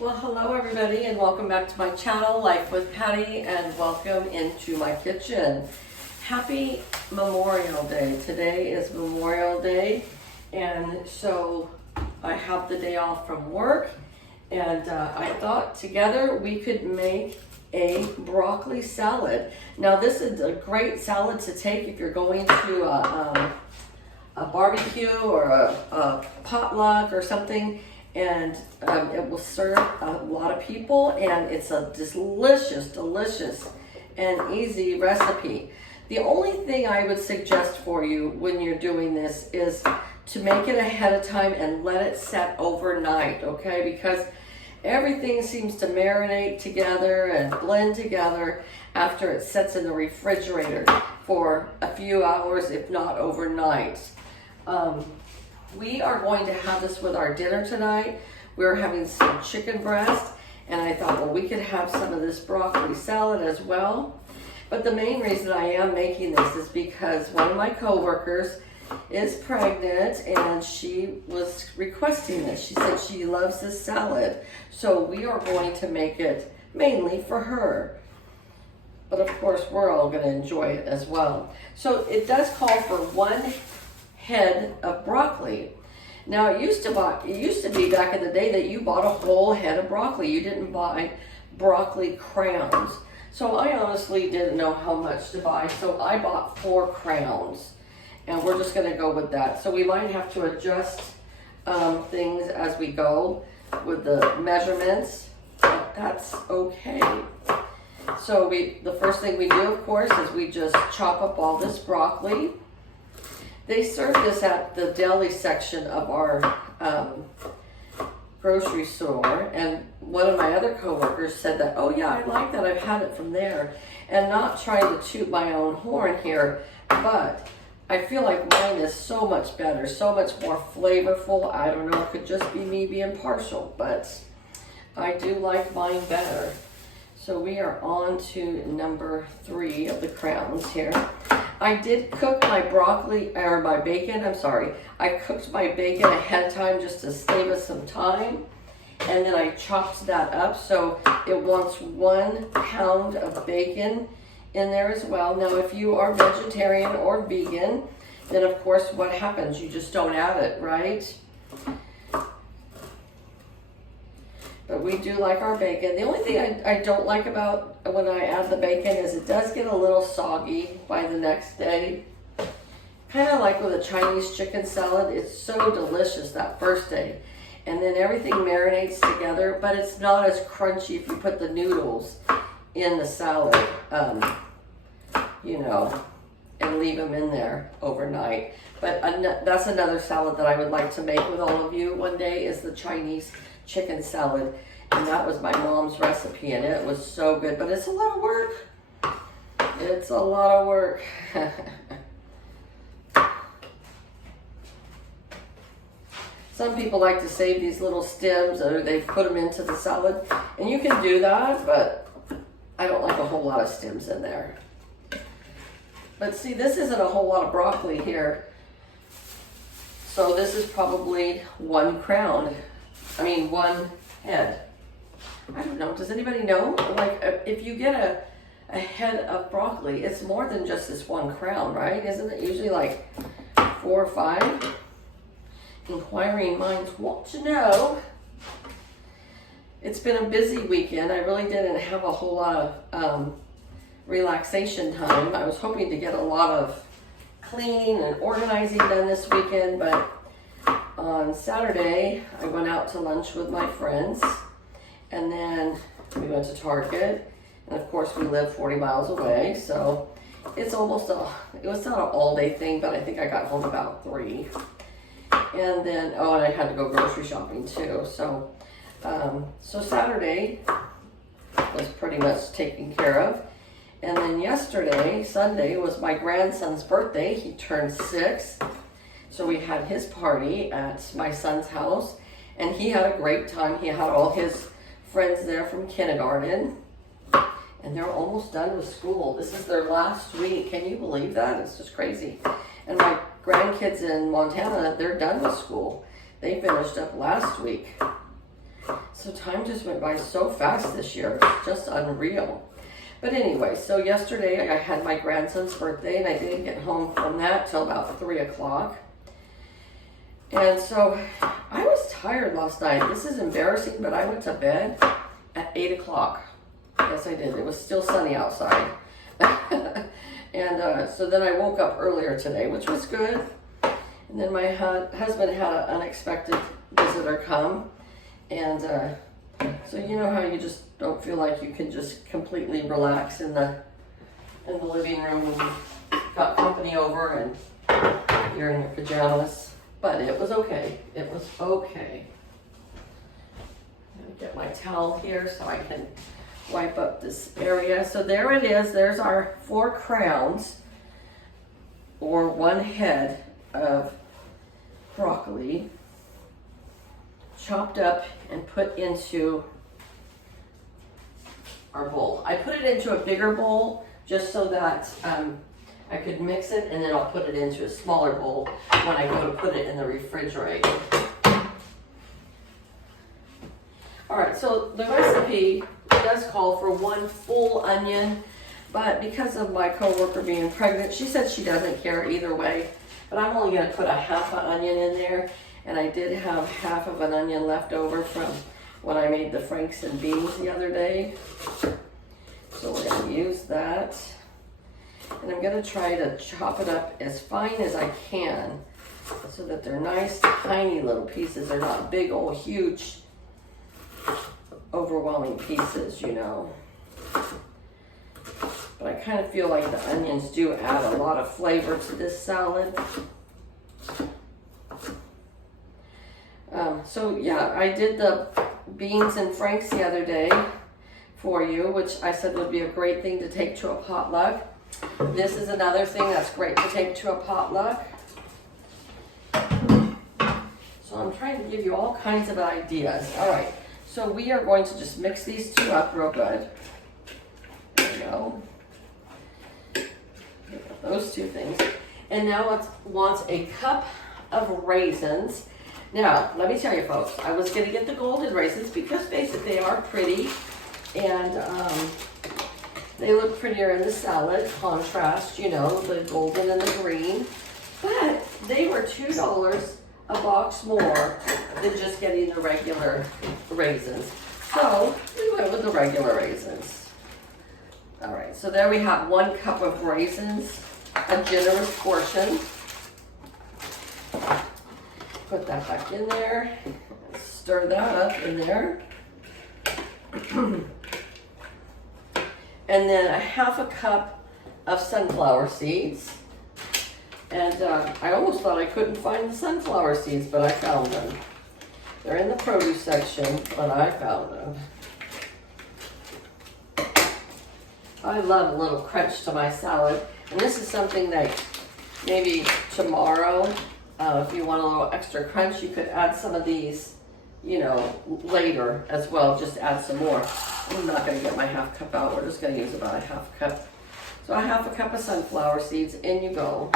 Well, hello everybody and welcome back to my channel, Life with Patty, and welcome into my kitchen. Happy Memorial Day. Today is Memorial Day, and so I have the day off from work, and I thought together we could make a broccoli salad. Now this is a great salad to take if you're going to a barbecue or a potluck or something, and it will serve a lot of people, and it's a delicious and easy recipe. The only thing I would suggest for you when you're doing this is to make it ahead of time and let it set overnight, okay? Because everything seems to marinate together and blend together after it sets in the refrigerator for a few hours, if not overnight. We are going to have this with our dinner tonight. We're having some chicken breast, and I thought, well, we could have some of this broccoli salad as well. But the main reason I am making this is because one of my coworkers is pregnant, and she was requesting this. She said she loves this salad, so we are going to make it mainly for her. But of course, we're all going to enjoy it as well. So it does call for 1 head of broccoli. Now it used to be back in the day that you bought a whole head of broccoli. You didn't buy broccoli crowns. So I honestly didn't know how much to buy, so I bought 4 crowns, and we're just going to go with that. So we might have to adjust things as we go with the measurements, but that's okay. So the first thing we do, of course, is we just chop up all this broccoli. They serve this at the deli section of our grocery store, and one of my other coworkers said that, oh yeah, I like that, I've had it from there. And not trying to toot my own horn here, but I feel like mine is so much better, so much more flavorful. I don't know, it could just be me being partial, but I do like mine better. So we are on to number 3 of the crowns here. I did cook my bacon, I cooked my bacon ahead of time just to save us some time. And then I chopped that up, so it wants 1 pound of bacon in there as well. Now, if you are vegetarian or vegan, then of course what happens? You just don't add it, right? But we do like our bacon. The only thing I don't like about when I add the bacon is it does get a little soggy by the next day. Kind of like with a Chinese chicken salad. It's so delicious that first day. And then everything marinates together, but it's not as crunchy if you put the noodles in the salad, and leave them in there overnight. But that's another salad that I would like to make with all of you one day, is the Chinese chicken salad. And that was my mom's recipe, and it was so good, but it's a lot of work. It's a lot of work. Some people like to save these little stems, or they put them into the salad, and you can do that, but I don't like a whole lot of stems in there. But see, this isn't a whole lot of broccoli here. So this is probably 1 crown. 1 head. I don't know. Does anybody know? Like, if you get a head of broccoli, it's more than just this 1 crown, right? Isn't it usually like 4 or 5? Inquiring minds want to know. It's been a busy weekend. I really didn't have a whole lot of relaxation time. I was hoping to get a lot of cleaning and organizing done this weekend, but on Saturday, I went out to lunch with my friends, and then we went to Target, and of course we live 40 miles away, so it's almost it was not an all-day thing, but I think I got home about 3. And then, and I had to go grocery shopping too, so Saturday was pretty much taken care of. And then yesterday, Sunday, was my grandson's birthday. He turned 6. So we had his party at my son's house, and he had a great time. He had all his friends there from kindergarten, and they're almost done with school. This is their last week. Can you believe that? It's just crazy. And my grandkids in Montana, they're done with school. They finished up last week. So time just went by so fast this year. It's just unreal. But anyway, so yesterday I had my grandson's birthday and I didn't get home from that till about 3 o'clock. And so I was tired last night. This is embarrassing, but I went to bed at 8 o'clock. Yes, I did. It was still sunny outside. And so then I woke up earlier today, which was good. And then my husband had an unexpected visitor come. And so you know how you just don't feel like you can just completely relax in the living room when you've got company over and you're in your pajamas. But it was okay. It was okay. I'm gonna get my towel here so I can wipe up this area. So there it is. There's our 4 crowns, or 1 head of broccoli, chopped up and put into our bowl. I put it into a bigger bowl just so that I could mix it, and then I'll put it into a smaller bowl when I go to put it in the refrigerator. All right, so the recipe does call for 1 full onion, but because of my coworker being pregnant, she said she doesn't care either way, but I'm only gonna put a half an onion in there, and I did have half of an onion left over from when I made the franks and beans the other day. So we're gonna use that. And I'm gonna try to chop it up as fine as I can so that they're nice, tiny little pieces. They're not big old, huge, overwhelming pieces, you know. But I kind of feel like the onions do add a lot of flavor to this salad. So yeah, I did the beans and franks the other day for you, which I said would be a great thing to take to a potluck. This is another thing that's great to take to a potluck. So I'm trying to give you all kinds of ideas. All right, so we are going to just mix these 2 up real good. There we go. Those 2 things. And now it wants a cup of raisins. Now, let me tell you folks, I was gonna get the golden raisins because basically they are pretty, and they look prettier in the salad, contrast, you know, the golden and the green. But they were $2 a box more than just getting the regular raisins. So we went with the regular raisins. All right, so there we have 1 cup of raisins, a generous portion. Put that back in there, stir that up in there. And then a half a cup of sunflower seeds. And I almost thought I couldn't find the sunflower seeds, but I found them. They're in the produce section, but I found them. I love a little crunch to my salad. And this is something that maybe tomorrow, if you want a little extra crunch, you could add some of these, you know, later as well. Just add some more. I'm not going to get my half cup out. We're just going to use about a half cup. So a half a cup of sunflower seeds. In you go.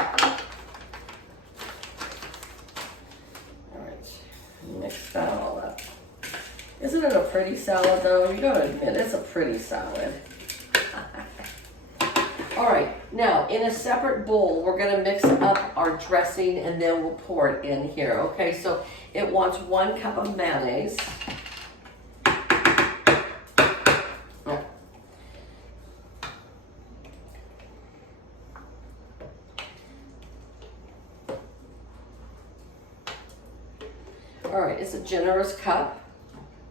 All right. Mix that all up. Isn't it a pretty salad, though? You gotta admit, it's a pretty salad. All right, now in a separate bowl, we're gonna mix up our dressing and then we'll pour it in here, okay? So it wants 1 cup of mayonnaise. All right, it's a generous cup,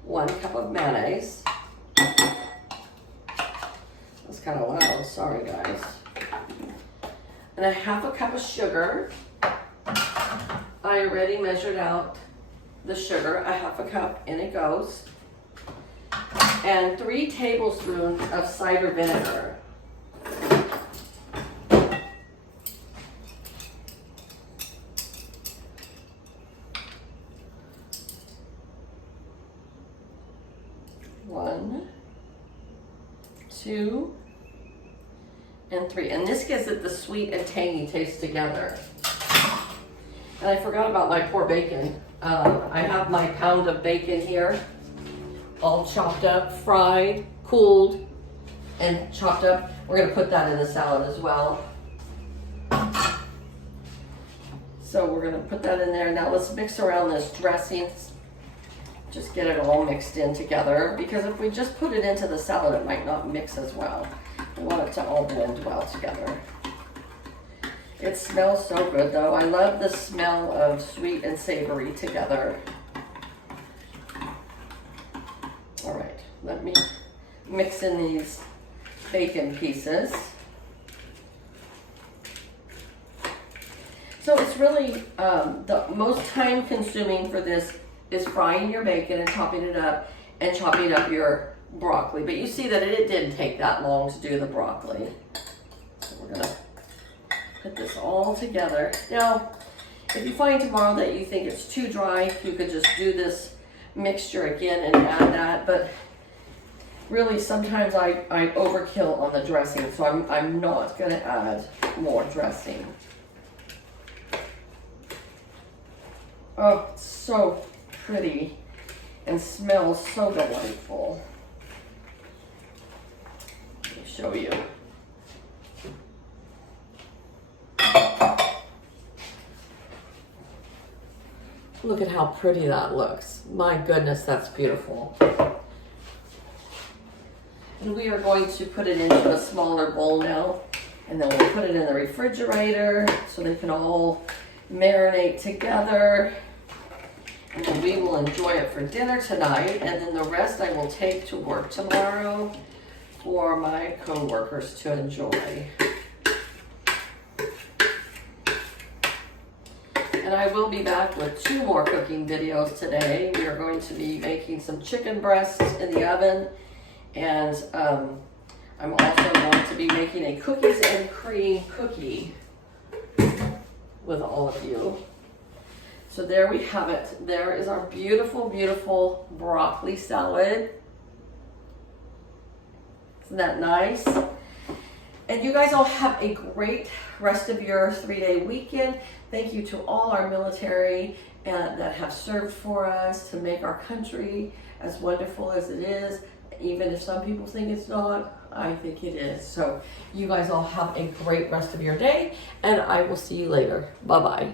1 cup of mayonnaise. That's kind of loud, sorry guys. And a half a cup of sugar. I already measured out the sugar, a half a cup, in it goes. And 3 tablespoons of cider vinegar. One, 2, and 3. And this gives it the sweet and tangy taste together. And I forgot about my poor bacon. I have my pound of bacon here. all chopped up, fried, cooled, and chopped up. We're gonna put that in the salad as well. So we're gonna put that in there. Now let's mix around this dressing. Just get it all mixed in together, because if we just put it into the salad, it might not mix as well. We want it to all blend well together. It smells so good though. I love the smell of sweet and savory together. All right, let me mix in these bacon pieces. So it's really, the most time consuming for this is frying your bacon and chopping it up and chopping up your broccoli. But you see that it didn't take that long to do the broccoli. So we're gonna put this all together. Now, if you find tomorrow that you think it's too dry, you could just do this mixture again and add that. But really, sometimes I overkill on the dressing, so I'm not gonna add more dressing. Oh, it's so pretty and smells so delightful. Let me show you. Look at how pretty that looks. My goodness, that's beautiful. And we are going to put it into a smaller bowl now, and then we'll put it in the refrigerator so they can all marinate together. And then we will enjoy it for dinner tonight, and then the rest I will take to work tomorrow for my co-workers to enjoy. And I will be back with 2 more cooking videos today. We are going to be making some chicken breasts in the oven, and I'm also going to be making a cookies and cream cookie with all of you. So there we have it. There is our beautiful, beautiful broccoli salad. Isn't that nice? And you guys all have a great rest of your 3-day weekend. Thank you to all our military that have served for us to make our country as wonderful as it is. Even if some people think it's not, I think it is. So you guys all have a great rest of your day, and I will see you later. Bye-bye.